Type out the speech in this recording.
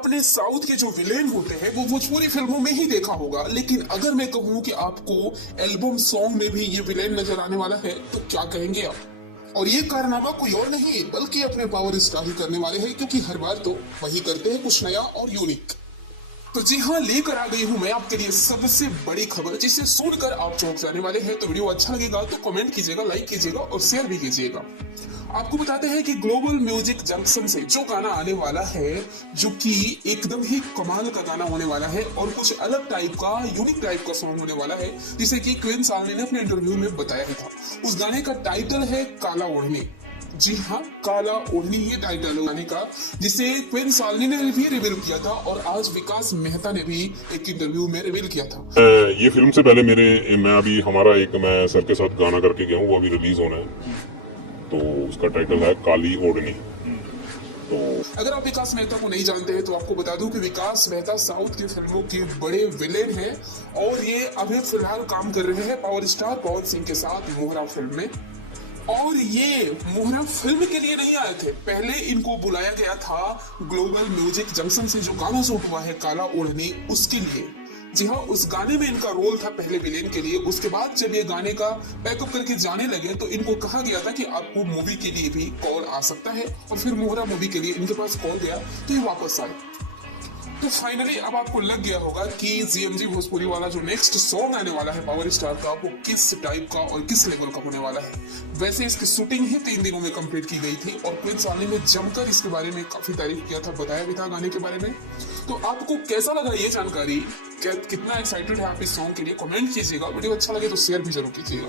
आपने साउथ के जो विलेन होते हैं वो भोजपुरी फिल्मों में ही देखा होगा, लेकिन अगर मैं कहूँ कि आपको एल्बम सॉन्ग में भी ये विलेन नजर आने वाला है तो क्या कहेंगे आप? और ये कारनामा कोई और नहीं बल्कि अपने पावर स्टार ही करने वाले हैं, क्योंकि हर बार तो वही करते हैं कुछ नया और यूनिक। तो जी हाँ, लेकर आ गई हूँ मैं आपके लिए सबसे बड़ी खबर, जिसे सुनकर आप चौंक जाने वाले हैं। तो वीडियो अच्छा लगेगा तो कमेंट कीजिएगा, लाइक कीजिएगा और शेयर भी कीजिएगा। आपको बताते हैं कि ग्लोबल म्यूजिक जंक्शन से जो गाना आने वाला है, जो कि एकदम ही कमाल का गाना होने वाला है और कुछ अलग टाइप का, यूनिक टाइप का सॉन्ग होने वाला है, जिसे कि क्वीन सालनी ने अपने इंटरव्यू में बताया था। उस गाने का टाइटल है काला ओढ़नी। जी हाँ, काला ओढ़नी ये टाइटल है गाने का, जिसे क्वीन सालनी ने भी रिवील किया था और आज विकास मेहता ने भी एक इंटरव्यू में रिवील किया था। ये फिल्म से पहले मैं सर के साथ गाना करके गया हूँ, वो अभी रिलीज होना है, तो उसका टाइटल है काली ओढ़नी। तो अगर आप विकास मेहता को नहीं जानते हैं तो आपको बता दूं कि विकास मेहता साउथ की फिल्मों के बड़े विलेन हैं और ये अभी फिलहाल काम कर रहे हैं पावर स्टार पवन सिंह के साथ मोहरा फिल्म में। और ये मोहरा फिल्म के लिए नहीं आए थे, पहले इनको बुलाया गया था ग्लोबल म्यूजिक जंक्शन से जो गाना शूट हुआ है काला ओढ़नी, उसके लिए। जी हाँ, उस गाने में इनका रोल था पहले विलेन के लिए। उसके बाद जब ये गाने का बैकअप करके जाने लगे तो इनको कहा गया था कि आपको मूवी के लिए भी कॉल आ सकता है, और फिर मोहरा मूवी के लिए इनके पास कॉल गया तो ये वापस आए। तो फाइनली अब आपको लग गया होगा कि जीएमजी भोजपुरी वाला जो नेक्स्ट सॉन्ग आने वाला है पावर स्टार का, वो किस टाइप का और किस लेवल का होने वाला है। वैसे इसकी शूटिंग ही 3 दिनों में कंप्लीट की गई थी और क्वीन सालनी ने जमकर इसके बारे में काफी तारीफ किया था, बताया भी था गाने के बारे में। तो आपको कैसा लगा ये जानकारी? कितना एक्साइटेड है आप इस सॉन्ग के लिए? कमेंट कीजिएगा। वीडियो अच्छा लगे तो शेयर भी जरूर कीजिएगा।